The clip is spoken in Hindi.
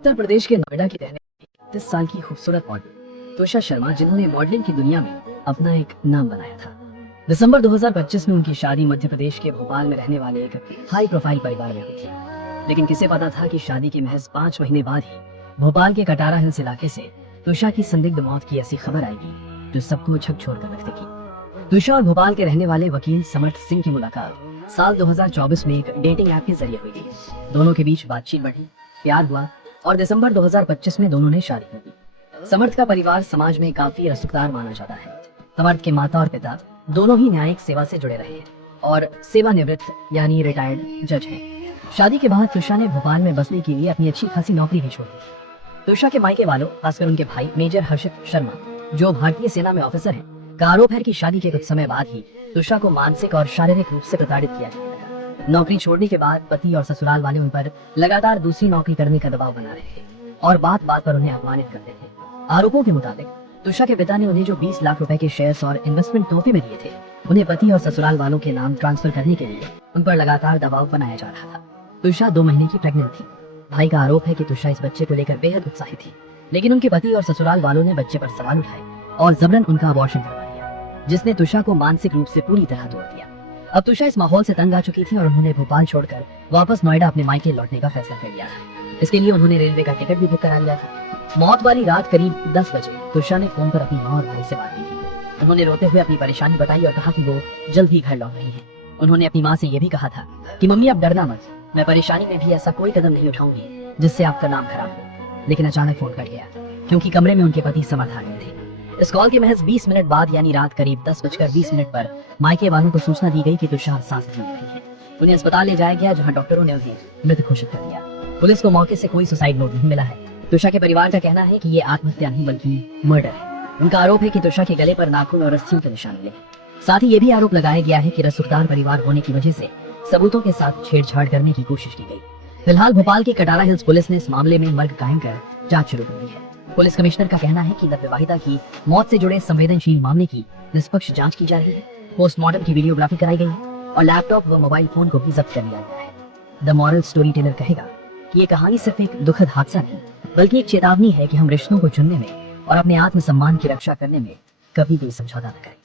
उत्तर प्रदेश के नोएडा की रहने वाली 30 साल की खूबसूरत मॉडल तुषा शर्मा, जिन्होंने मॉडलिंग की दुनिया में अपना एक नाम बनाया था। दिसंबर 2025 में उनकी शादी मध्य प्रदेश के भोपाल में रहने वाले एक हाई प्रोफाइल परिवार में हुई थी। लेकिन किसे पता था कि शादी के महज 5 महीने बाद ही भोपाल के कटारा हिल्स इलाके से तुषा की संदिग्ध मौत की ऐसी खबर आएगी जो सबको झकझोर कर रख देगी। तुषा और भोपाल के रहने वाले वकील समर्थ सिंह की मुलाकात साल 2024 में एक डेटिंग ऐप के जरिए हुई थी। दोनों के बीच बातचीत बढ़ी, प्यार हुआ और दिसंबर 2025 में दोनों ने शादी कर दी। समर्थ का परिवार समाज में काफी रसूखदार माना जाता है। समर्थ के माता और पिता दोनों ही न्यायिक सेवा से जुड़े रहे हैं और सेवानिवृत्त यानी रिटायर्ड जज हैं। शादी के बाद तुषा ने भोपाल में बसने के लिए अपनी अच्छी खासी नौकरी भी छोड़ी। तुषा के मायके वालों, खासकर उनके भाई मेजर हर्षित शर्मा, जो भारतीय सेना में ऑफिसर हैं, का आरोप है कि शादी के कुछ समय बाद ही तुषा को मानसिक और शारीरिक रूप से प्रताड़ित किया गया। नौकरी छोड़ने के बाद पति और ससुराल वाले उन पर लगातार दूसरी नौकरी करने का दबाव बना रहे थे और बात बात पर उन्हें अपमानित करते थे। आरोपों के मुताबिक तुषा के पिता ने उन्हें जो 20 लाख रुपए के शेयर्स और इन्वेस्टमेंट तोहफे में दिए थे, उन्हें पति और ससुराल वालों के नाम ट्रांसफर करने के लिए उन पर लगातार दबाव बनाया जा रहा था। तुषा 2 महीने की प्रेग्नेंट थी। भाई का आरोप है कि तुषा इस बच्चे को लेकर बेहद उत्साहित थी, लेकिन उनके पति और ससुराल वालों ने बच्चे पर सवाल उठाए और जबरन उनका अबॉर्शन करवा दिया, जिसने तुषा को मानसिक रूप से पूरी तरह तोड़ दिया। अब तुषा इस माहौल से तंग आ चुकी थी और उन्होंने भोपाल छोड़कर वापस नोएडा अपने मायके लौटने का फैसला कर लिया था। इसके लिए उन्होंने रेलवे का टिकट भी बुक करा लिया था। मौत वाली रात करीब 10 बजे तुषा ने फोन पर अपनी माँ और भाई से बात की थी। उन्होंने रोते हुए अपनी परेशानी बताई और कहा कि वो जल्द ही घर लौट रही है। उन्होंने अपनी माँ से यह भी कहा था कि मम्मी, आप डरना मत, मैं परेशानी में भी ऐसा कोई कदम नहीं उठाऊंगी जिससे आपका नाम खराब हो। लेकिन अचानक फोन कट गया क्योंकि कमरे में उनके पति समर्थ आ गए थे। इस कॉल के महज 20 मिनट बाद यानी रात करीब 10:20 पर मायके वालों को सूचना दी गई कि तुषा सांस नहीं ले रही है। उन्हें अस्पताल ले जाया गया, जहां डॉक्टरों ने उन्हें मृत घोषित कर दिया। पुलिस को मौके से कोई सुसाइड नोट नहीं मिला है। तुषा के परिवार का कहना है कि ये आत्महत्या नहीं बल्कि मर्डर है। उनका आरोप है कि तुषा के गले पर नाखून और रस्सियों के निशान मिले। साथ ही ये भी आरोप लगाया गया है कि रसूखदार परिवार होने की वजह से सबूतों के साथ छेड़छाड़ करने की कोशिश की गई। फिलहाल भोपाल की कटारा हिल्स पुलिस ने इस मामले में मर्ग कायम कर जांच शुरू कर दी है। पुलिस कमिश्नर का कहना है कि नवविवाहिता की मौत से जुड़े संवेदनशील मामले की निष्पक्ष जांच की जा रही है। पोस्टमार्टम की वीडियोग्राफी कराई गई है और लैपटॉप व मोबाइल फोन को भी जब्त कर लिया गया है। द मॉरल स्टोरी टेलर कहेगा कि ये कहानी सिर्फ एक दुखद हादसा नहीं, बल्कि एक चेतावनी है कि हम रिश्तों को चुनने में और अपने आत्मसम्मान की रक्षा करने में कभी भी समझौता न करें।